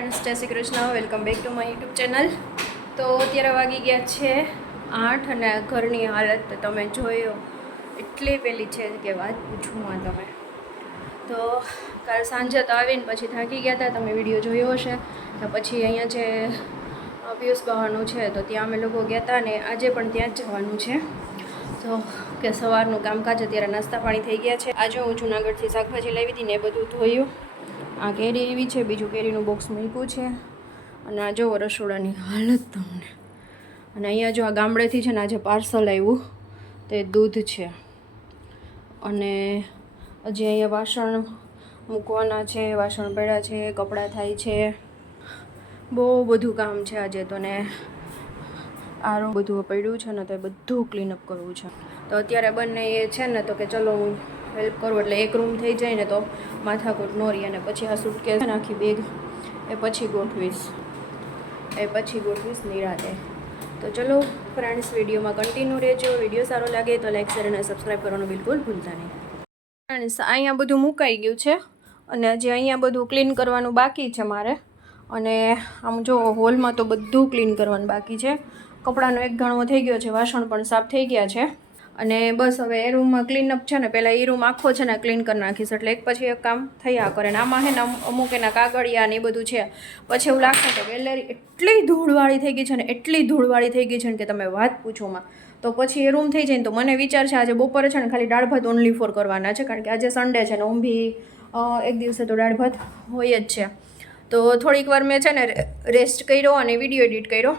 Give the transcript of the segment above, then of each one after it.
Friends, Jai Shri Krishna, welcome back to my YouTube channel. તો અત્યારે વાગી ગયા છે આઠ અને ઘરની હાલત તમે જોયો એટલી પેલી છે કે વાત પૂછું તમે. તો કાલ સાંજે તો આવીને પછી થાકી ગયા હતા તમે વીડિયો જોયો હશે. તો પછી અહીંયા જે પિયુષ બહારનું છે, તો ત્યાં અમે લોકો ગયા હતા ને આજે પણ ત્યાં જ જવાનું છે. તો કે સવારનું કામકાજ અત્યારે નાસ્તા પાણી થઈ ગયા છે. આજે હું જુનાગઢથી શાકભાજી લાવી હતી ને બધું ધોયું. આ કેરી એવી છે, બીજું કેરીનું બોક્સ મૂક્યું છે. અને આ જુઓ રસોડાની હાલત તમને. અને અહીંયા જો આ ગામડેથી છે ને આજે પાર્સલ આવ્યું, તે દૂધ છે. અને હજી અહીંયા વાસણ મૂકવાના છે, વાસણ પડ્યા છે, કપડાં થાય છે. બહુ બધું કામ છે આજે તો ને. આરો બધું પડ્યું છે ને તો એ બધું ક્લીનઅપ કરવું છે. તો અત્યારે બંને એ છે ને તો કે ચલો હું હેલ્પ કરું એટલે એક રૂમ થઈ જાય ને તો માથાકૂટ નોરી અને પછી આ સૂટકેસ નાખી બેગ એ પછી ગોઠવીશ. એ પછી ગોઠવીશ નિરાતે. તો ચલો ફ્રેન્ડ્સ વિડીયોમાં કન્ટિન્યુ રહેજો. વીડિયો સારો લાગે તો લાઈક શેર અને સબસ્ક્રાઈબ કરવાનું બિલકુલ ભૂલતા નહીં. ફ્રેન્ડ્સ અહીંયા બધું મુકાઈ ગયું છે અને હજી અહીંયા બધું ક્લીન કરવાનું બાકી છે મારે. અને આમ જો હોલમાં તો બધું ક્લીન કરવાનું બાકી છે. કપડાનો એક ઘણો થઈ ગયો છે, વાસણ પણ સાફ થઈ ગયા છે. અને બસ હવે એ રૂમમાં ક્લીનઅપ છે ને પહેલાં એ રૂમ આખો છે ને ક્લીન કરી નાખીશ. એટલે એક પછી એક કામ થયા કરે ને આમાં હે ને અમુક એના કાગળિયા ને એ બધું છે. પછી એવું લાગશે કે ગેલેરી એટલી ધૂળવાળી થઈ ગઈ છે ને એટલી ધૂળવાળી થઈ ગઈ છે ને કે તમે વાત પૂછોમાં તો પછી એ રૂમ થઈ જાય ને તો મને વિચાર છે આજે બપોરે છે ને ખાલી દાળ ભાત ઓનલી ફોર કરવાના છે કારણ કે આજે સન્ડે છે ને અ, એક દિવસે તો દાળ ભાત હોય જ છે. તો થોડીક વાર મેં છે ને રેસ્ટ કર્યો અને વીડિયો એડિટ કર્યો.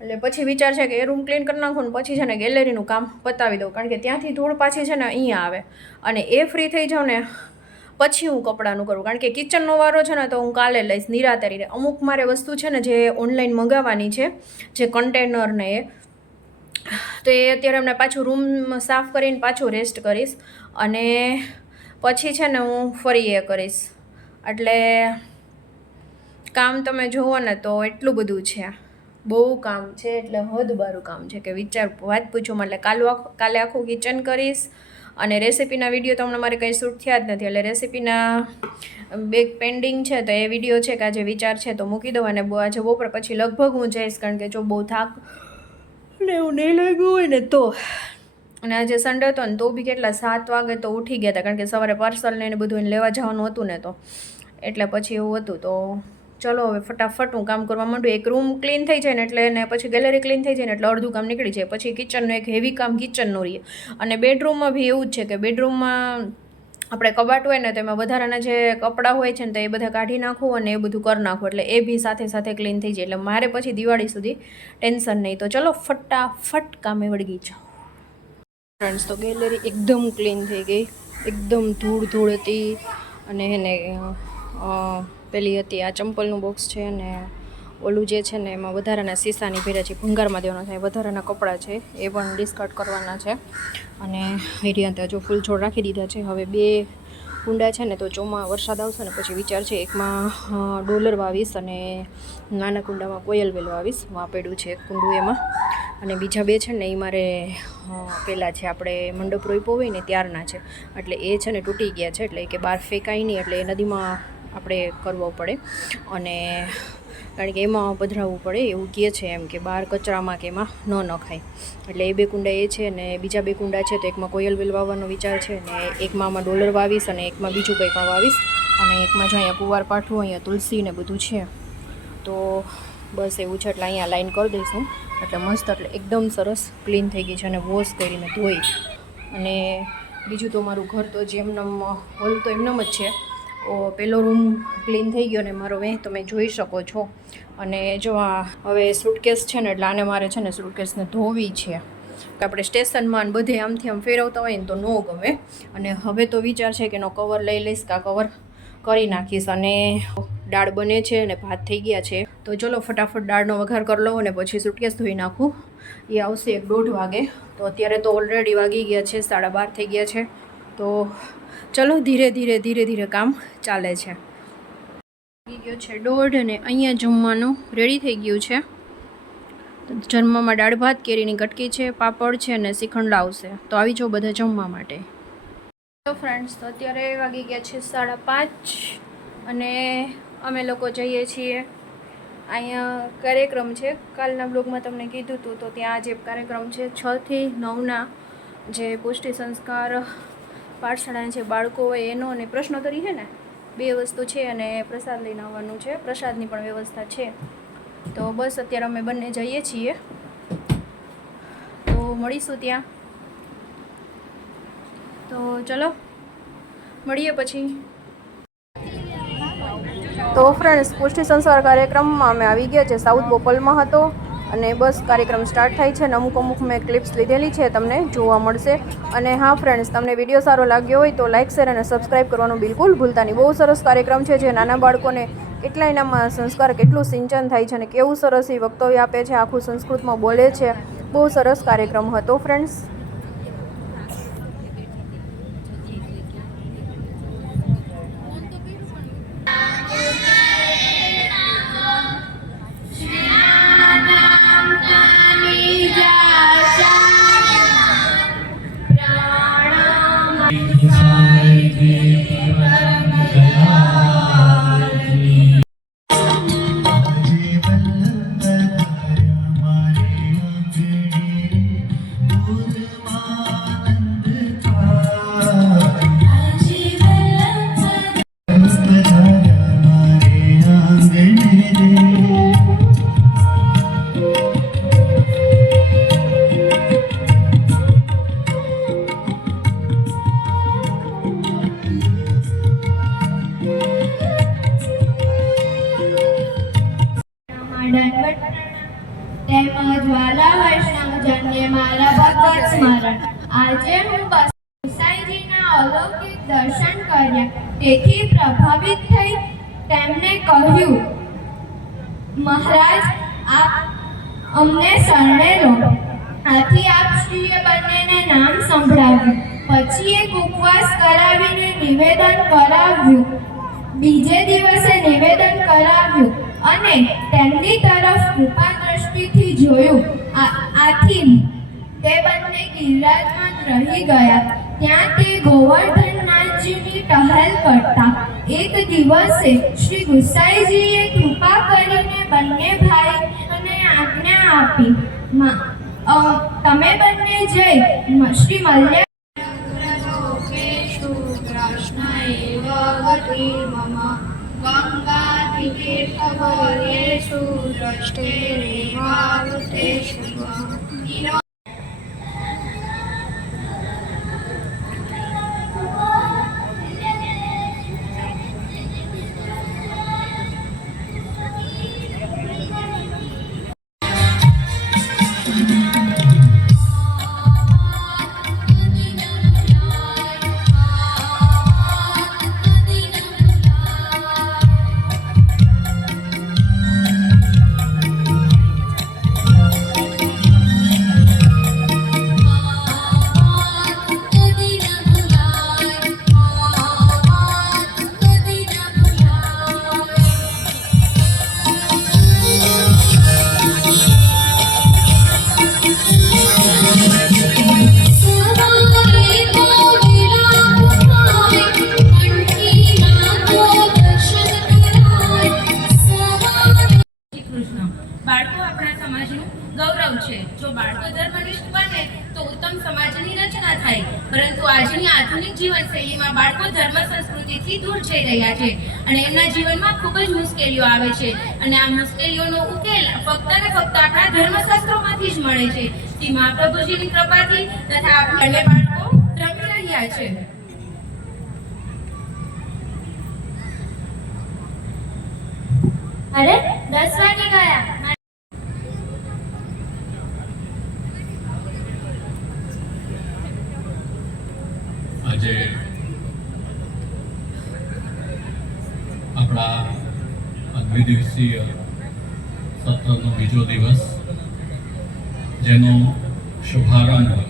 એટલે પછી વિચાર છે કે એ રૂમ ક્લીન કરી નાખું ને પછી છે ને ગેલેરીનું કામ પતાવી દઉં. કારણ કે ત્યાંથી ધૂળ પાછી છે ને અહીંયા આવે. અને એ ફ્રી થઈ જાઉં ને પછી હું કપડાનું કરું. કારણ કે કિચનનો વારો છે ને તો હું કાલે લઈશ નિરાતરીને અમુક મારે વસ્તુ છે ને જે ઓનલાઈન મંગાવવાની છે, જે કન્ટેનર ને એ. તો એ અત્યારે અમને પાછું રૂમ સાફ કરીને પાછું રેસ્ટ કરીશ. અને પછી છે ને હું ફરી એ કરીશ. એટલે કામ તમે જુઓ ને તો એટલું બધું છે. બહુ કામ છે, એટલે હદબારું કામ છે કે વિચાર, વાત પૂછો એટલે કાલું આખું, કાલે આખું કિચન કરીશ અને રેસીપીના વીડિયો તો હમણાં મારે કંઈ શૂટ થયા જ નથી, એટલે રેસીપીના બે પેન્ડિંગ છે તો એ વીડિયો છે કે આજે વિચાર છે તો મૂકી દઉં અને આજે બપોર પછી લગભગ હું જઈશ કારણ કે જો બહુ થાક ને એવું નહીં લાગ્યું હોય ને તો. અને આજે સન્ડે હતો ને તો બી કેટલા સાત વાગે તો ઉઠી ગયા હતા કારણ કે સવારે પાર્સલ ને બધું એને લેવા જવાનું હતું ને તો. એટલે પછી એવું હતું તો ચલો હવે ફટાફટ હું કામ કરવા માંડું. એક રૂમ ક્લીન થઈ જાય ને એટલે ને પછી ગેલેરી ક્લીન થઈ જાય ને એટલે અડધું કામ નીકળી જાય. પછી કિચનનું એક હેવી કામ કિચનનું રહીએ અને બેડરૂમમાં બી એવું જ છે કે બેડરૂમમાં આપણે કબાટ હોય ને તો એમાં વધારાના જે કપડાં હોય છે ને તો એ બધા કાઢી નાખું અને એ બધું કરી નાખું. એટલે એ બી સાથે સાથે ક્લીન થઈ જાય. એટલે મારે પછી દિવાળી સુધી ટેન્શન નહીં. તો ચલો ફટાફટ કામે વળગી જાઓ. ફ્રેન્ડ્સ તો ગેલેરી એકદમ ક્લીન થઈ ગઈ. એકદમ ધૂળ ધૂળ હતી અને એને પેલી હતી, આ ચંપલનું બોક્સ છે અને ઓલું જે છે ને એમાં વધારાના સીસાની ભેરા છે, ભંગારમાં દેવાના થાય વધારાના કપડાં છે, એ પણ ડિસ્કાર્ડ કરવાના છે. અને એરિયા ત્યાં જો ફૂલ છોડ રાખી દીધા છે, હવે બે કુંડા છે ને તો ચોમા વરસાદ આવશે ને પછી વિચાર છે, એકમાં ડોલર વાવીશ અને નાના કુંડામાં કોયલ વેલ વાવીશ, વાપેડું છે કુંડું એમાં. અને બીજા બે છે ને એ મારે પહેલાં છે આપણે મંડપ રોઈપો હોય ને ત્યારના છે, એટલે એ છે ને તૂટી ગયા છે, એટલે કે બહાર ફેંકાય નહીં, એટલે એ નદીમાં આપણે કરવો પડે. અને કારણ કે એમાં પધરાવવું પડે, એવું કહે છે એમ કે બહાર કચરામાં કે એમાં ન નખાય. એટલે એ બે કુંડા એ છે અને બીજા બે કુંડા છે તો એકમાં કોયલ વેલ વાવવાનો વિચાર છે ને એકમાં આમાં ડોલર વાવીશ અને એકમાં બીજું કંઈ પણ વાવીશ. અને એકમાં જો અહીંયા કુંવાર પાઠવું અહીંયા તુલસી ને બધું છે. તો બસ એવું છે, એટલે અહીંયા લાઈન કરી દઈશું. એટલે મસ્ત, એટલે એકદમ સરસ ક્લીન થઈ ગઈ છે અને વોશ કરીને ધોઈ. અને બીજું તો મારું ઘર તો જેમનેમ હોલ તો એમનામ જ છે. પેલો રૂમ ક્લીન થઈ ગયો ને મારો વેહ, તમે જોઈ શકો છો. અને જો આ હવે સુટકેસ છે ને એટલે આને મારે છે ને સુટકેસને ધોવી છે. કે આપણે સ્ટેશનમાં અને બધે આમથી આમ ફેરવતા હોય ને તો ન ગમે. અને હવે તો વિચાર છે કે એનો કવર લઈ લઈશ કા કવર કરી નાખીશ. અને દાળ બને છે અને ભાત થઈ ગયા છે. તો ચલો ફટાફટ દાળનો વઘાર કરી લઉં અને પછી સુટકેસ ધોઈ નાખું. એ આવશે એક દોઢ વાગે. તો અત્યારે તો ઓલરેડી વાગી ગયા છે, સાડા બાર થઈ ગયા છે. તો ચલો ધીરે ધીરે ધીરે ધીરે કામ ચાલે છે. ગયો છે દોઢ અને અહીંયા જમવાનું રેડી થઈ ગયું છે. જન્મમાં દાળ ભાત, કેરીની કટકી છે, પાપડ છે અને શ્રીખંડ આવશે. તો આવી જાઓ બધા જમવા માટે. તો ફ્રેન્ડ્સ તો અત્યારે વાગી ગયા છે સાડા પાંચ અને અમે લોકો જઈએ છીએ અહીંયા કાર્યક્રમ છે. કાલના બ્લોગમાં તમને કીધું હતું તો ત્યાં જે કાર્યક્રમ છે. છથી નવના જે પુષ્ટિ સંસ્કાર પાઠશાળાના જે બાળકો હોય એનો અને પ્રશ્નોત્તરી છે ને, બે વસ્તુ છે અને પ્રસાદ લઈને આવવાનું છે. પ્રસાદની પણ વ્યવસ્થા છે. તો બસ અત્યારે અમે બંને જઈએ છીએ. તો મળીશું ત્યાં. તો ચલો, મળીએ પછી. તો ફ્રેન્ડ્સ પુષ્ટિ સંસ્કાર કાર્યક્રમમાં અમે આવી ગયા છે સાઉથ બોપલમાં હતો. અને બસ કાર્યક્રમ સ્ટાર્ટ થાય છે અને અમુક અમુક મેં ક્લિપ્સ લીધેલી છે તમને જોવા મળશે. અને હા ફ્રેન્ડ્સ તમને વીડિયો સારો લાગ્યો હોય તો લાઇક શેર અને સબસ્ક્રાઇબ કરવાનું બિલકુલ ભૂલતા નહીં. બહુ સરસ કાર્યક્રમ છે જે નાના બાળકોને કેટલા એનામાં સંસ્કાર, કેટલું સિંચન થાય છે અને કેવું સરસ એ વક્તવ્ય આપે છે, આખું સંસ્કૃતમાં બોલે છે. બહુ સરસ કાર્યક્રમ હતો ફ્રેન્ડ્સ ભગવત સ્મરણ. આજે હું બસ અલૌકિક દર્શન કર્યા. તેથી પ્રભાવિત થઈ તેમણે કહ્યું, મહારાજ, આપ અમને શરણે લો. આથી આપ શ્રીએ બંનેને નામ સંભળાવ્યું. પછી એક ઉપવાસ કરાવીને નિવેદન કરાવ્યું. બીજે દિવસે નિવેદન કરાવ્યું અને તેમની તરફ કૃપા દ્રષ્ટિથી જોયું આથી તે બંને ગિરિરાજમાં રહી ગયા. ત્યાં તે ગોવર્ધનનાથજીની ટહેલ કરતા. એક દિવસે શ્રી ગુસાઈજીએ કૃપા કરીને બંને ભાઈ અને આજ્ઞા આપી. તમે બંને જઈ. શ્રી મલ્ય ગંગા દ્રષ્ટેરેવાવૃતેષુ સંસ્કૃતિથી દૂર જઈ રહ્યા છે. અને એમના જીવનમાં ખૂબ જ મુશ્કેલીઓ આવે છે. અને આ મુશ્કેલીઓનો ઉકેલ ફક્ત ને ફક્ત આપણા ધર્મશાસ્ત્રોમાંથી જ મળે છે. શ્રી મહાપ્રભુજીની કૃપાથી તથા આપણે બાળકો રમી રહ્યા છે. અરે, દસ વાગી ગયા. આજે આપણા આ દ્વિદિવસીય સત્રનો બીજો દિવસ જેનો શુભારંભ